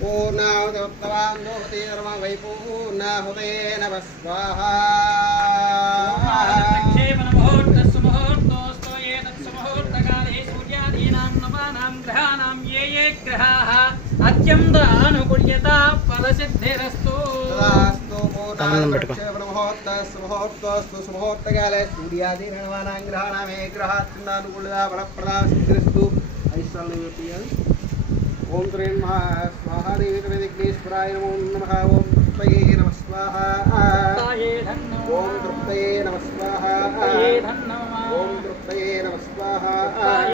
पूर्णाहुतोक्तवान् मूर्तिर्म वै पूर्णाहुतेन स्वाहा खगोत्तकाले सूर्यादीनां ओम त्रेण स्वाहादेवीश्वराय नमो नमः। ओम स्वाहा। ओम तृप्तये स्वाहा। స్వాహ